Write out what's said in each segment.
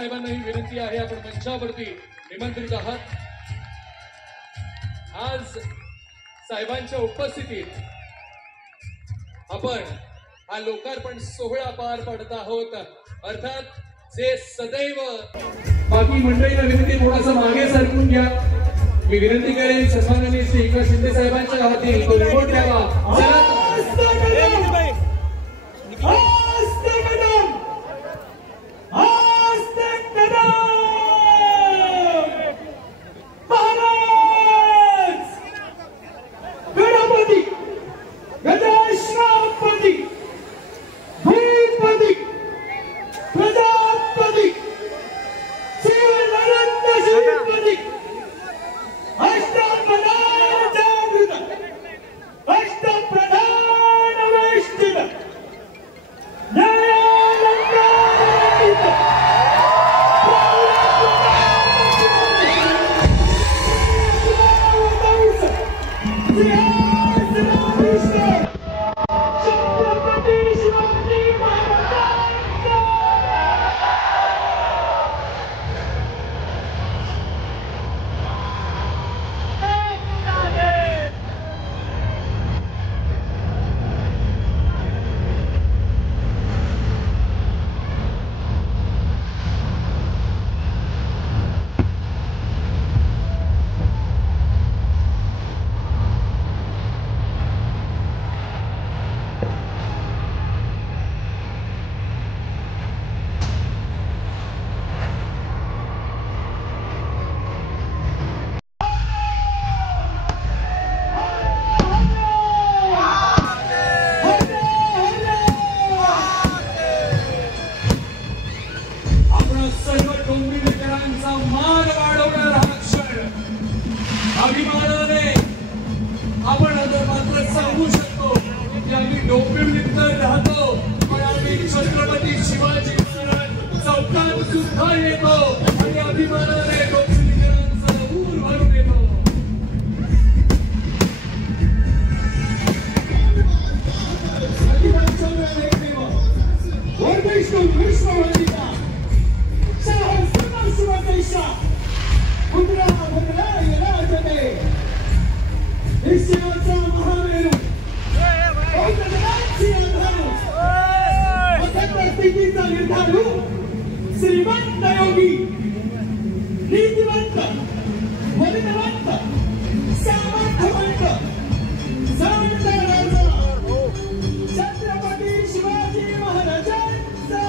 साहेबांना ही विनंती आहे, आपण मंचावरती निमंत्रित आहात। आज साहेबांच्या उपस्थितीत आपण हा लोकार्पण सोहळा पार पाडत आहोत। अर्थात जे सदैव बाकी मंडळींना विनंती थोडासा मागे सरकून घ्या। मी विनंती करेन सन्माननीय श्री एकनाथ शिंदे साहेबांच्या हाती तो रिमोट द्यावा। आपण आता मात्र सांगू शकतो की आम्ही डोंबिवलीत राहतो, पण आम्ही छत्रपती शिवाजी महाराज चौकात सुद्धा येतो आणि अभिमानाने डोंबिवलीकरांचा ऊर भरून येतो। श्रीमंत योगी नीतिवंत वरिष्ठवंत सामर्थ्यवंत समर्थ राजा छत्रपती शिवाजी महाराजांचा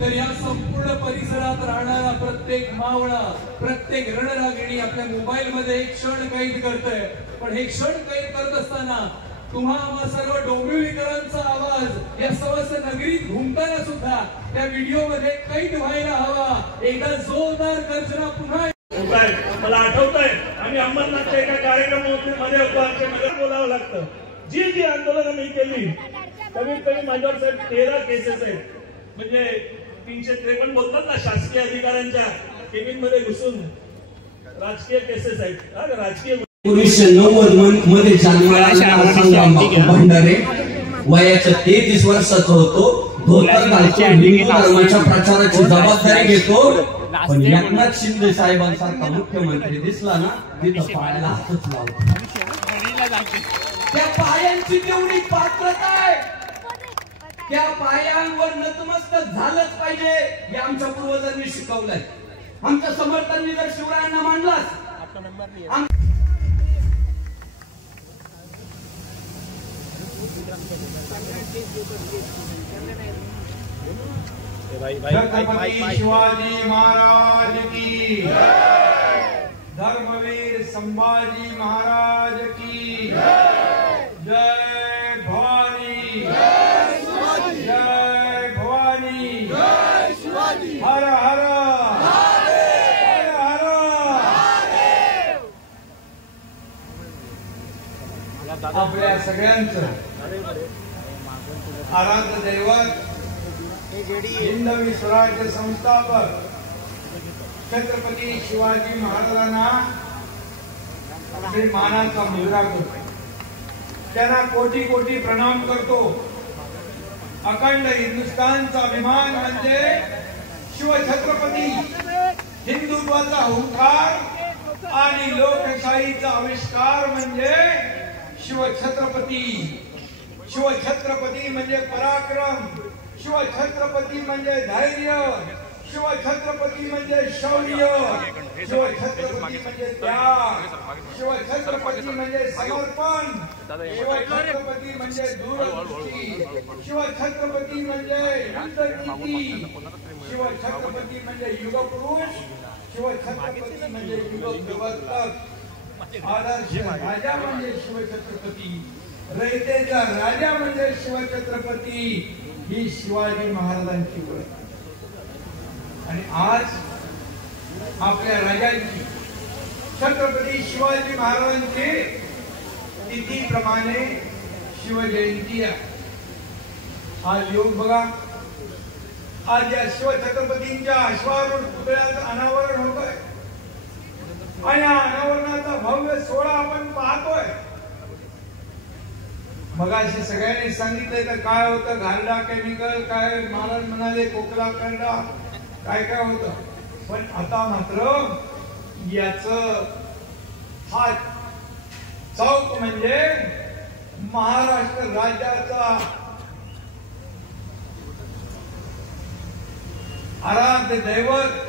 तर या संपूर्ण परिसरात राहणारा प्रत्येक मावळा, प्रत्येक रणरागिणी आपल्या मोबाईल मध्ये एक क्षण कैद करतोय। पण हे क्षण कैद करत असताना तुम्हा सर्व डोंबिवलीकरांचा आवाज या समस्त नगरीत घुमताना सुद्धा त्या व्हिडिओ मध्ये कैद व्हायला हवा। एकदा जोरदार गर्जना पुन्हा मला आठवतंय आम्ही अंबरनाथच्या एका कार्यक्रमामध्ये होतो, आमच्या नगर बोलावं लागतं। जी जी आंदोलन मी केली कमीत कमी माझ्यावर साहेब 13 केसेस आहेत, म्हणजे 353 बोलतात ना शासकीय अधिकाऱ्यांच्या केबिन मध्ये घुसून राजकीय केसेस आहेत। राजकीय 1990 मध्ये जन्मलेला भंडारे वयाच्या 33 वर्षाचा होतो। धोतर घालून हिंदू धर्माच्या प्रचाराची जबाबदारी घेतो, पण एकनाथ शिंदे साहेबांसारखा मुख्यमंत्री दिसला ना तिथं पायाला हातच लावतो। त्या पायांची तेवढी पात्रता आहे, त्या पायांवर नतमस्तक झालंच पाहिजे हे आमच्या पूर्वजांनी शिकवलंय। आमच्या समर्थांनी जर शिवरायांना मानलास छत्रपती शिवाजी महाराज की जय, धर्मवीर संभाजी महाराज की जय, भवानी जय भवानी हर हर हर हर। आपल्या सगळ्यांचं आराध्य दैवत हिंदवी स्वराज्य संस्थापक छत्रपती शिवाजी महाराजांना मी मानाचा मुजरा करतो, त्यांना कोटी कोटी प्रणाम करतो. अखंड हिंदुस्थानचा अभिमान म्हणजे शिवछत्रपती, हिंदुत्वाचा हुंकार आणि लोकशाहीचा आविष्कार म्हणजे शिवछत्रपती. शिवछत्रपती म्हणजे पराक्रम, शिवछत्रपती म्हणजे धैर्य, शिवछत्रपती म्हणजे शौर्य, शिवछत्रपती म्हणजे त्याग, शिवछत्रपती म्हणजे समर्पण, शिवछत्रपती म्हणजे दूरदृष्टी, शिवछत्रपती म्हणजे युद्धनीती, शिवछत्रपती म्हणजे युगपुरुष, शिवछत्रपती म्हणजे युगप्रवर्तक. आदर्श राजा म्हणजे शिवछत्रपती, रयतेचा राजा म्हणजे शिवछत्रपती. ही शिवाजी महाराजांची ओळख. आणि आज आपल्या राजांची छत्रपती शिवाजी महाराजांची तिथीप्रमाणे शिवजयंती आहे. आज योग बघा, आज या शिवछत्रपतींच्या अश्वारूढ पुतळ्याचं अनावरण होतंय आणि या अनावरणाचा भव्य सोहळा आपण पाहतोय. मगाशी सगळ्यांनी सांगितलंय तर काय होतं, घालडा केमिकल, काय महाराज म्हणाले कोकला करडा, काय काय होतं. पण आता मात्र याच हा चौक म्हणजे महाराष्ट्र राज्याचा आराध्य दैवत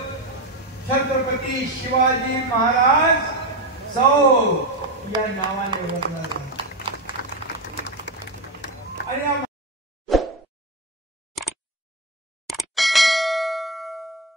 छत्रपती शिवाजी महाराज चौक या नावाने ओळखला जातो. आणि